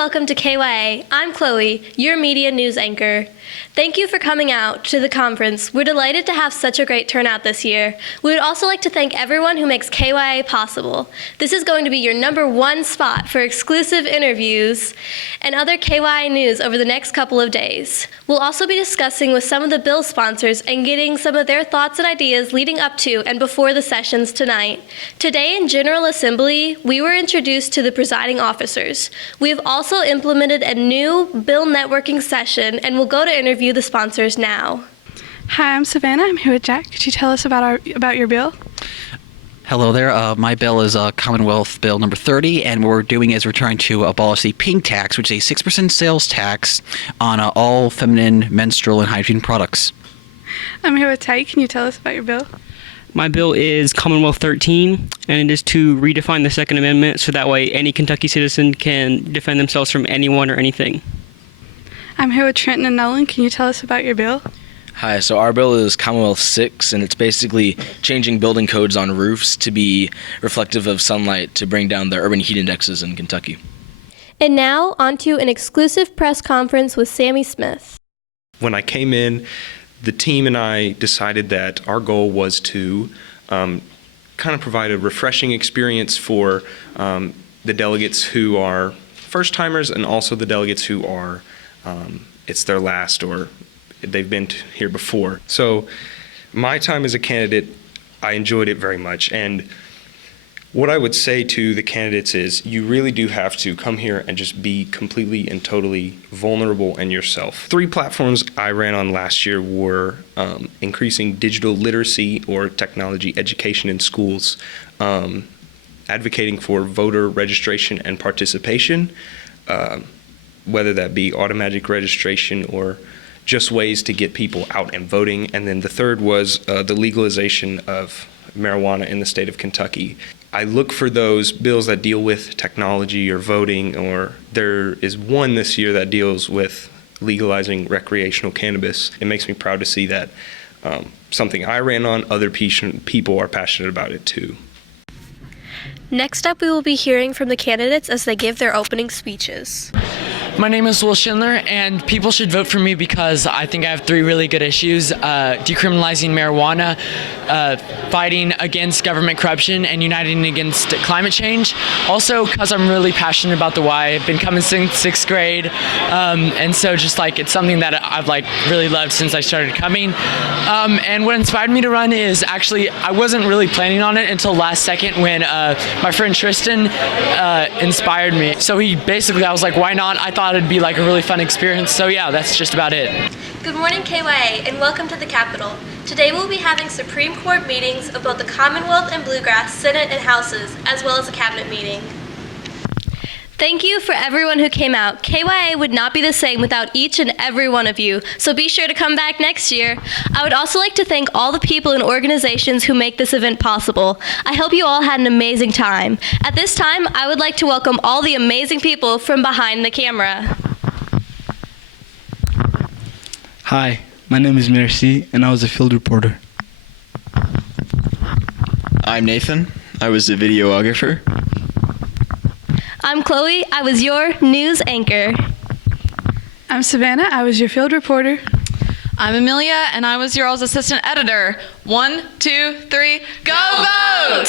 welcome to KYA. I'm Chloe, your media news anchor. Thank you for coming out to the conference. We're delighted to have such a great turnout this year. We would also like to thank everyone who makes KYA possible. This is going to be your #1 spot for exclusive interviews and other KYA news over the next couple of days. We'll also be discussing with some of the bill sponsors and getting some of their thoughts and ideas leading up to and before the sessions tonight. Today in General Assembly, we were introduced to the presiding officers. We have also implemented a new bill networking session and will go to interview the sponsors now. Hi, I'm Savannah. I'm here with Jack. Could you tell us about your bill? Hello there. My bill is Commonwealth Bill number 30, and what we're doing is we're trying to abolish the pink tax, which is a 6% sales tax on all feminine, menstrual, and hygiene products. I'm here with Ty. Can you tell us about your bill? My bill is Commonwealth 13, and it is to redefine the Second Amendment so that way any Kentucky citizen can defend themselves from anyone or anything. I'm here with Trenton and Nolan. Can you tell us about your bill? Hi, so our bill is Commonwealth 6, and it's basically changing building codes on roofs to be reflective of sunlight to bring down the urban heat indexes in Kentucky. And now, on to an exclusive press conference with Sammy Smith. When I came in, the team and I decided that our goal was to kind of provide a refreshing experience for the delegates who are first-timers and also the delegates who are it's their last or they've been here before. So my time as a candidate, I enjoyed it very much. And what I would say to the candidates is you really do have to come here and just be completely and totally vulnerable and yourself. 3 platforms I ran on last year were increasing digital literacy or technology education in schools, advocating for voter registration and participation, whether that be automatic registration or just ways to get people out and voting. And then the third was the legalization of marijuana in the state of Kentucky. I look for those bills that deal with technology or voting, or there is one this year that deals with legalizing recreational cannabis. It makes me proud to see that something I ran on, other people are passionate about it too. Next up, we will be hearing from the candidates as they give their opening speeches. My name is Will Schindler, and people should vote for me because I think I have 3 really good issues: decriminalizing marijuana, fighting against government corruption, and uniting against climate change. Also, because I'm really passionate about the Y. I've been coming since 6th grade, and so just like it's something that I've like really loved since I started coming. And what inspired me to run is actually I wasn't really planning on it until last second when my friend Tristan inspired me. So I was like, why not? I thought it'd be like a really fun experience. So yeah, that's just about it. Good morning, KYA, and welcome to the Capitol. Today we'll be having Supreme Court meetings of both the Commonwealth and Bluegrass Senate and Houses, as well as a cabinet meeting. Thank you for everyone who came out. KYA would not be the same without each and every one of you, so be sure to come back next year. I would also like to thank all the people and organizations who make this event possible. I hope you all had an amazing time. At this time, I would like to welcome all the amazing people from behind the camera. Hi, my name is Merci, and I was a field reporter. I'm Nathan. I was a videographer. I'm Chloe. I was your news anchor. I'm Savannah. I was your field reporter. I'm Amelia, and I was your all's assistant editor. 1, 2, 3, go vote!